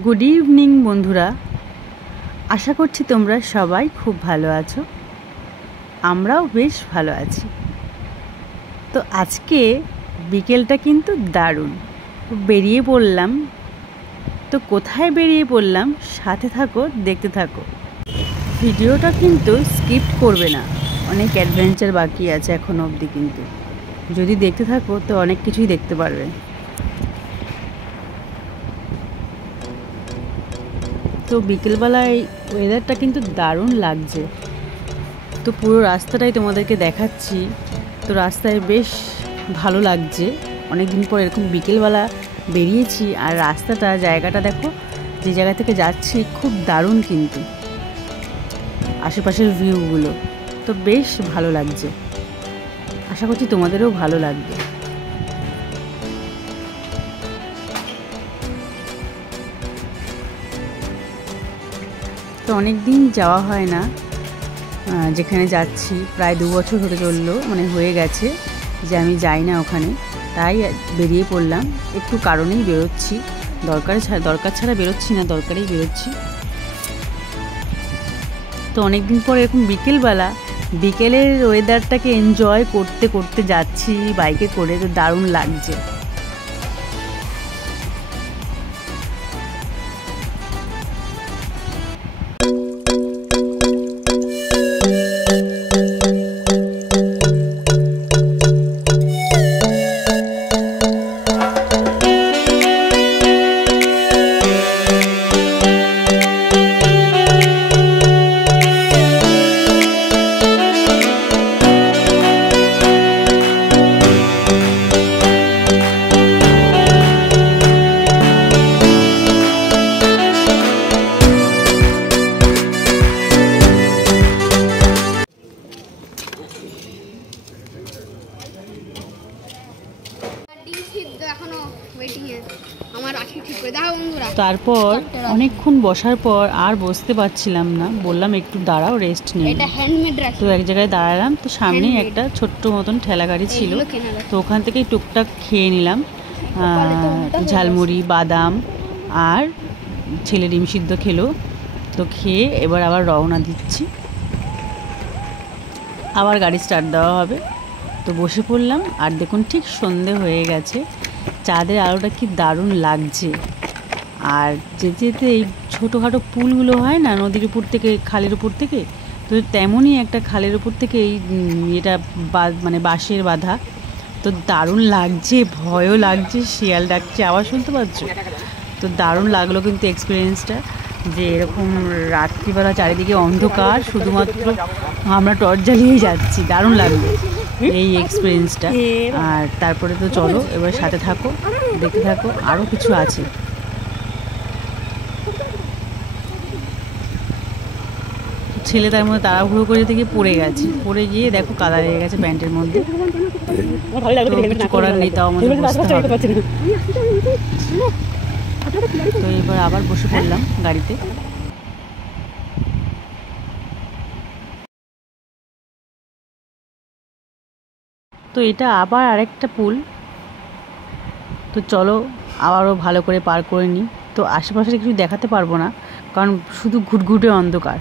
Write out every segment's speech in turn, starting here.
Good evening বন্ধুরা, আশা করছি তোমরা সবাই খুব ভালো আছো। আমরাও বেশ ভালো আছি। তো আজকে বিকেলটা কিন্তু দারুণ, বেরিয়ে পড়লাম। তো কোথায় বেরিয়ে পড়লাম সাথে থাকো, দেখতে থাকো। ভিডিওটা কিন্তু স্কিপ করবে না, অনেক অ্যাডভেঞ্চার বাকি আছে এখনো অবধি, কিন্তু যদি দেখতে থাকো তো অনেক কিছুই দেখতে পারবে। তো বিকেলবেলায় ওয়েদারটা কিন্তু দারুণ লাগছে। তো পুরো রাস্তাটাই তোমাদেরকে দেখাচ্ছি। তো রাস্তায় বেশ ভালো লাগছে, অনেক দিন পর এরকম বিকেলবেলা বেরিয়েছি। আর রাস্তাটা, জায়গাটা দেখো, যে জায়গা থেকে যাচ্ছি খুব দারুণ, কিন্তু আশেপাশের ভিউগুলো তো বেশ ভালো লাগছে। আশা করছি তোমাদেরও ভালো লাগবে। তো অনেক দিন যাওয়া হয় না যেখানে যাচ্ছি, প্রায় 2 বছর হতে চললো, মানে হয়ে গেছে যে আমি যাই না ওখানে। তাই বেরিয়ে পড়লাম, একটু কারণেই বেরোচ্ছি, দরকার ছাড়া বেরোচ্ছি না, দরকারেই বেরোচ্ছি। তো অনেক দিন পর এরকম বিকেলের ওয়েদারটাকে এনজয় করতে করতে যাচ্ছি বাইকে করে, তো দারুণ লাগছে। তারপর অনেকক্ষণ বসার পর আর বসতে পারছিলাম না, বললাম একটু দাঁড়াও, রেস্ট নিই। তো এক জায়গায় দাঁড়ালাম, তো সামনেই একটা ছোট্ট মতন ঠেলা গাড়ি ছিল, তো ওখান থেকেই টুকটাক খেয়ে নিলাম, ঝালমুড়ি, বাদাম, আর ছেলে ডিম সিদ্ধ খেলো। তো খেয়ে এবার আবার রওনা দিচ্ছি, আবার গাড়ি স্টার্ট দেওয়া হবে। তো বসে পড়লাম, আর দেখুন ঠিক সন্ধে হয়ে গেছে, চাঁদের আলোটা কি দারুণ লাগছে। আর যেতে এই ছোটোখাটো পুলগুলো হয় না নদীর উপর থেকে, খালের উপর থেকে, তো তেমনই একটা খালের উপর থেকে এই এটা মানে বাঁশের বাঁধা, তো দারুণ লাগছে, ভয়ও লাগছে, শিয়াল ডাকছে, আওয়াজ শুনতে পাচ্ছ। তো দারুণ লাগলো কিন্তু এক্সপিরিয়েন্সটা, যে এরকম রাত্রিবেলা চারিদিকে অন্ধকার, শুধুমাত্র আমরা টর্চ জ্বালিয়েই যাচ্ছি, দারুণ লাগলো এই এক্সপিরিয়েন্সটা। আর তারপরে তো চলো এবার সাথে থাকো, দেখতে থাকো, আরও কিছু আছে। ছেলে তার মধ্যে তাড়াহুড়ো করে থেকে পড়ে গেছে, পড়ে গিয়ে দেখো কাদা লেগে গেছে প্যান্টের মধ্যে। কিছু করার নেই, তাও আমাদের বসতে হবে। তো এবার আবার বসে পড়লাম গাড়িতে। তো এটা আবার আরেকটা পুল, তো চলো আবারও ভালো করে পার করে নিই। তো আশেপাশে কিছু দেখাতে পারবো না, কারণ শুধু ঘুটঘুটে অন্ধকার।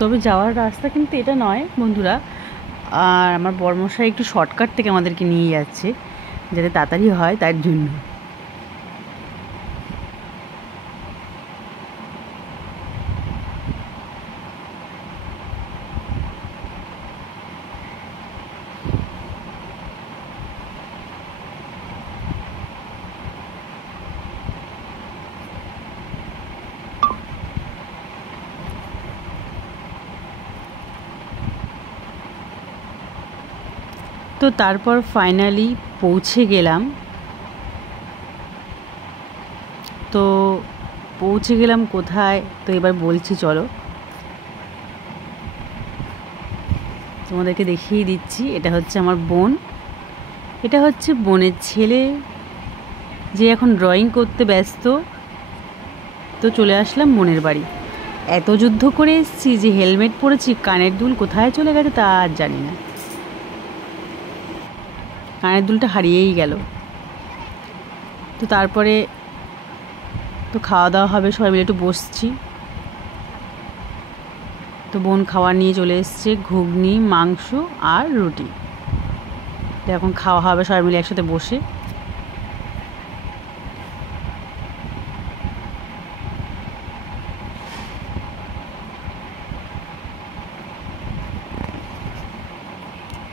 তবে যাওয়ার রাস্তা কিন্তু এটা নয় বন্ধুরা, আর আমার বড়মশাই একটু শর্টকাট থেকে আমাদেরকে নিয়ে যাচ্ছে, যাতে তাড়াতাড়ি হয় তার জন্য। তো তারপর ফাইনালি পৌঁছে গেলাম। তো পৌঁছে গেলাম কোথায়, তো এবার বলছি চলো, তোমাদেরকে দেখিয়ে দিচ্ছি। এটা হচ্ছে আমার বোন, এটা হচ্ছে বোনের ছেলে, যে এখন ড্রয়িং করতে ব্যস্ত। তো চলে আসলাম বোনের বাড়ি। এত যুদ্ধ করে এসেছি যে হেলমেট পরেছি, কানের দুল কোথায় চলে গেছে তা আর জানি না, কানের দুলটা হারিয়েই গেল। তো তারপরে তো খাওয়া দাওয়া হবে, সবাই মিলে একটু বসছি। তো বোন খাওয়া নিয়ে চলে এসছে, ঘুগনি, মাংস আর রুটি। তো এখন খাওয়া হবে সবাই মিলে একসাথে বসে।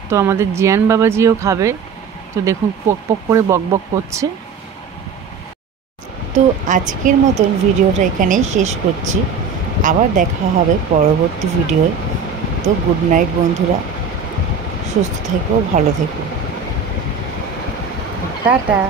তো আমাদের জিয়ান বাবাজিও খাবে। তো দেখুন পক পক করে বক বক করছে। তো আজকের মতন ভিডিওটা এখানেই শেষ করছি, আবার দেখা হবে পরবর্তী ভিডিওয়। তো গুড নাইট বন্ধুরা, সুস্থ থেকো, ভালো থেকো, টাটা।